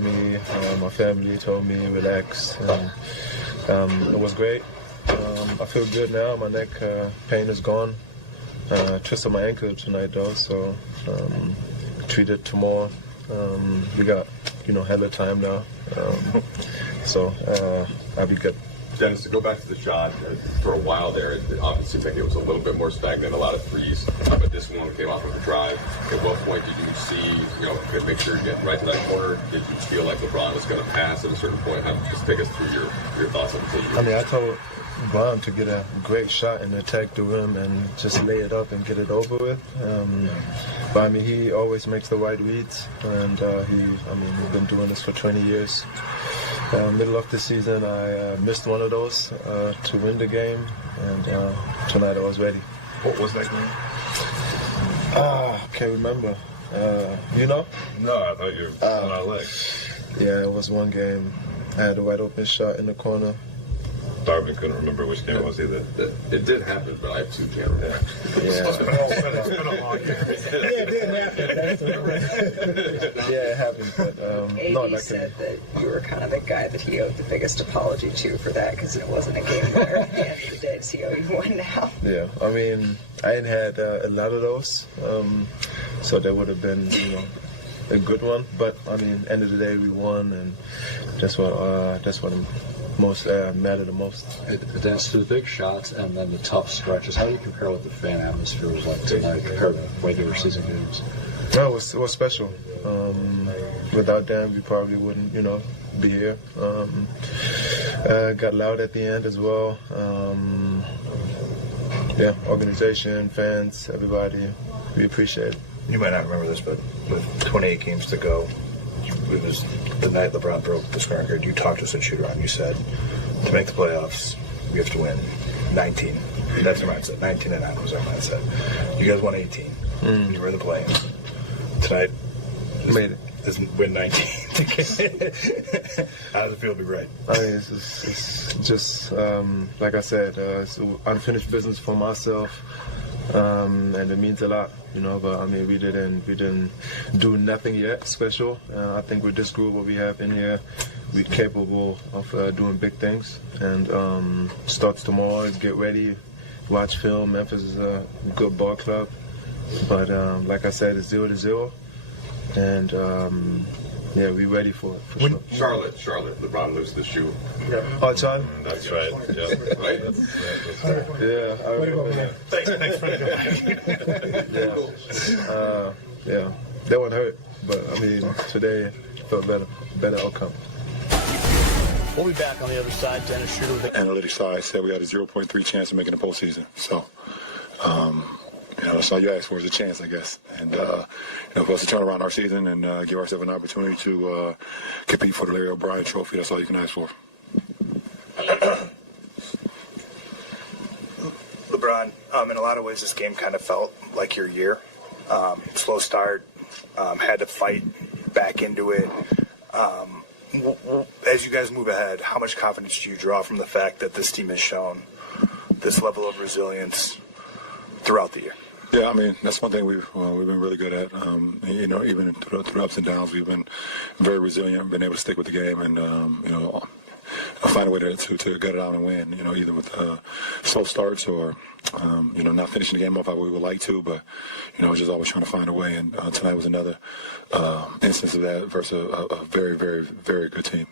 Me, my family told me relax, and it was great. I feel good now. My neck pain is gone. Twisted my ankle tonight though, so treated tomorrow. We got hella time now, so I'll be good. Dennis, to go back to the shot, for a while there, it obviously seemed like it was a little bit more stagnant, a lot of threes. But this one came off of a drive. At what point did you see, make sure you get right to that corner? Did you feel like LeBron was going to pass at a certain point? Just take us through your thoughts on the I told LeBron to get a great shot and attack the rim and just lay it up and get it over with. But he always makes the right reads, and we've been doing this for 20 years. Middle of the season, I missed one of those to win the game, and tonight I was ready. What was that game? Can't remember. No, I thought you were on our leg. Yeah, it was one game. I had a wide open shot in the corner. Darvin couldn't remember which game it was either. It did happen, but I too can't remember. Yeah. It's been a long year. Yeah, it did happen. Yeah, it happened. But AD said that you were kind of the guy that he owed the biggest apology to for that, because it wasn't a game winner at the end of the day. Does he owe you one now? Yeah, I ain't had a lot of those, so that would have been, a good one. But end of the day, we won, and that's what mattered the most. Dennis, to the big shots and then the tough stretches, how do you compare what the fan atmosphere was like tonight compared to regular season games? No, it was special. Without them, we probably wouldn't, be here. Got loud at the end as well. Organization, fans, everybody, we appreciate it. You might not remember this, but with 28 games to go, it was the night LeBron broke the scoring record. You talked to us at shoot-around. You said, to make the playoffs, we have to win 19. That's our mindset. 19-9 was our mindset. You guys won 18. You were in the play-ins. Tonight, Made it. Is win 19. How does it feel to be right? It's just, like I said, it's unfinished business for myself. And it means a lot, but we didn't do nothing yet special. I think with this group, what we have in here, we're capable of doing big things. And starts tomorrow, get ready, watch film. Memphis is a good ball club. But like I said, it's 0-0. And we're ready for it, for sure. Charlotte, LeBron loses the shoe. Yeah. Oh, Charlie? That's right. Yeah. Right? Yeah, I remember that. Thanks for the that one hurt, but today felt better outcome. We'll be back on the other side. Dennis Schroder with the analytics side said we had a 0.3 chance of making the postseason. So, that's all you ask for is a chance, I guess. And, for us to turn around our season and give ourselves an opportunity to compete for the Larry O'Brien trophy, that's all you can ask for. LeBron, in a lot of ways, this game kind of felt like your year. Slow start, had to fight back into it. As you guys move ahead, how much confidence do you draw from the fact that this team has shown this level of resilience throughout the year? Yeah, that's one thing we've been really good at. Even through ups and downs, we've been very resilient, been able to stick with the game, and find a way to gut it out and win. Either with slow starts or not finishing the game off how we would like to, but just always trying to find a way. And tonight was another instance of that versus a very, very, very good team.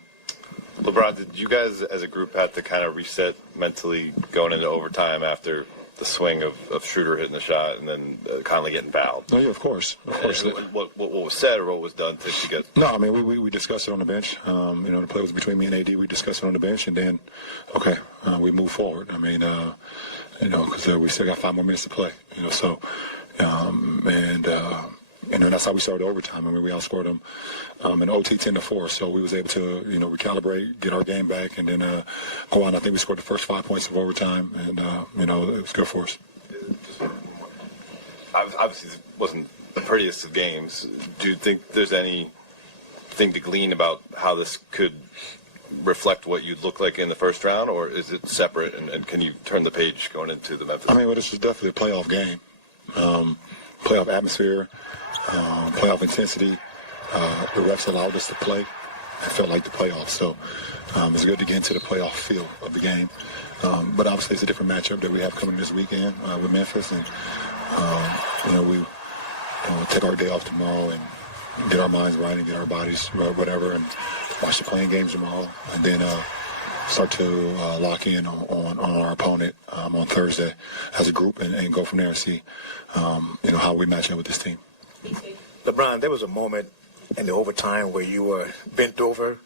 LeBron, did you guys as a group have to kind of reset mentally going into overtime after the swing of Schroder hitting the shot and then Conley getting fouled? No, yeah, of course. What was said or what was done to get? No, we discussed it on the bench. The play was between me and AD. We discussed it on the bench, and then, we moved forward. Because we still got 5 more minutes to play. And that's how we started overtime. We outscored them in OT 10-4. So we was able to, recalibrate, get our game back, and then go on. I think we scored the first 5 points of overtime, and it was good for us. Obviously, it wasn't the prettiest of games. Do you think there's anything to glean about how this could reflect what you'd look like in the first round, or is it separate? And can you turn the page going into the Memphis? This was definitely a playoff game, playoff atmosphere. Playoff intensity. The refs allowed us to play. felt like the playoffs. So it's good to get into the playoff feel of the game. But obviously it's a different matchup that we have coming this weekend with Memphis, and we take our day off tomorrow and get our minds right and get our bodies right, whatever, and watch the playing games tomorrow, and then start to lock in on our opponent on Thursday as a group, and go from there and see how we match up with this team. LeBron, there was a moment in the overtime where you were bent over,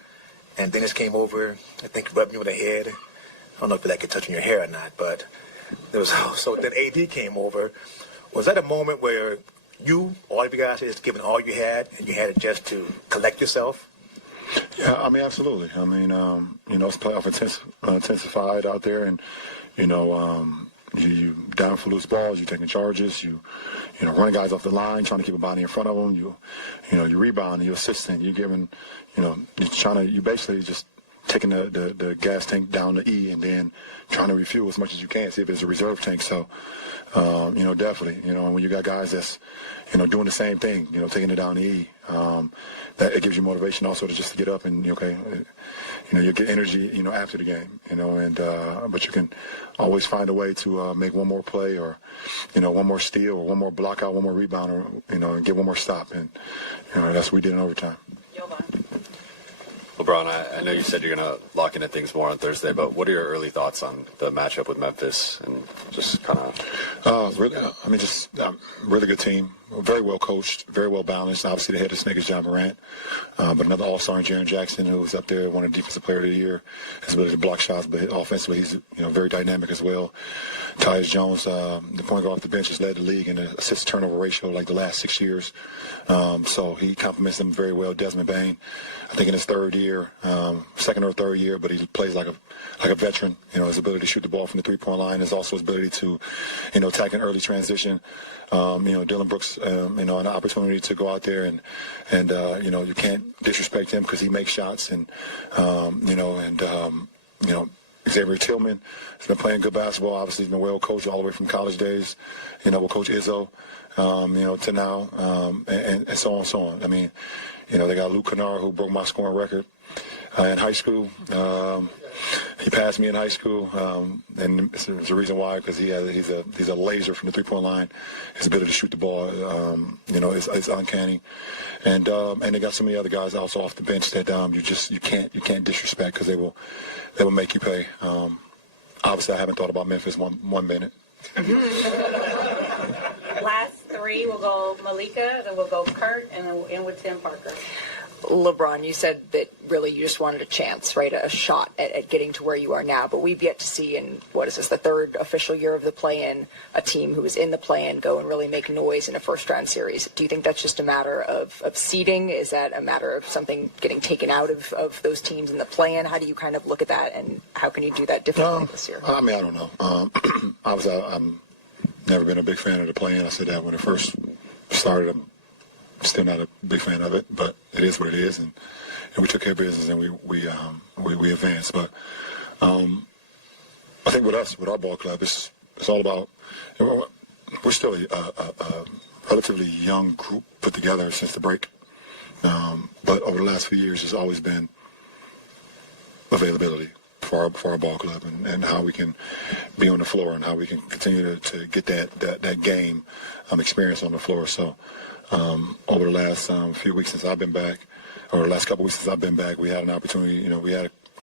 and Dennis came over, I think rubbed you on the head. I don't know if that could touch on your hair or not, but there was also then AD came over. Was that a moment where you, all of you guys, just given all you had, and you had it just to collect yourself? Yeah, I mean, absolutely. I mean, it's playoff intensified out there, and you down for loose balls, you're taking charges, you running guys off the line, trying to keep a body in front of them, you rebound, you assisting, you're giving, you basically just taking the gas tank down to E and then trying to refuel as much as you can, see if it's a reserve tank. So, definitely, when you got guys that's, doing the same thing, taking it down to E, that it gives you motivation also to just to get up and, you get energy, after the game, but you can always find a way to make one more play, or, one more steal, or one more block out, one more rebound, or, and get one more stop. And, that's what we did in overtime. LeBron, I know you said you're going to lock into things more on Thursday, but what are your early thoughts on the matchup with Memphis, and just kind of? Really good team, very well coached, very well balanced. Obviously, the head of Snake is John Morant, but another all-star, Jaren Jackson, who was up there, won a Defensive Player of the Year. His ability to block shots, but offensively, he's very dynamic as well. Tyus Jones, the point guard off the bench, has led the league in an assist-turnover ratio like the last 6 years, so he complements them very well. Desmond Bane, I think in his third year, second or third year, but he plays like a veteran. His ability to shoot the ball from the three-point line is also his ability to, attack an early transition. Dylan Brooks, an opportunity to go out there and you can't disrespect him because he makes shots, and Xavier Tillman has been playing good basketball. Obviously, he's been well coached all the way from college days, with Coach Izzo, to now, and so on and so on. I mean, they got Luke Kennard, who broke my scoring record in high school. He passed me in high school, and there's a reason why, because he's a laser from the three-point line. His ability to shoot the ball, is uncanny. And they got so many other guys also off the bench that you can't disrespect, because they will make you pay. Obviously, I haven't thought about Memphis one minute. Last three, we'll go Malika, then we'll go Kurt, and then we'll end with Tim Parker. LeBron, you said that really you just wanted a chance, right, a shot at getting to where you are now. But we've yet to see in, the third official year of the play-in, a team who is in the play-in go and really make noise in a first-round series. Do you think that's just a matter of seeding? Is that a matter of something getting taken out of those teams in the play-in? How do you kind of look at that, and how can you do that differently this year? I mean, I don't know. Obviously, I'm never been a big fan of the play-in. I said that when it first started. I'm still not a big fan of it, but it is what it is, and we took care of business, and we advanced. But I think with us, with our ball club, it's all about, we're still a relatively young group put together since the break. But over the last few years, there's always been availability for our ball club, and how we can be on the floor, and how we can continue to get that game experience on the floor. So over the last few weeks since I've been back, or the last couple weeks since I've been back, we had an opportunity. We had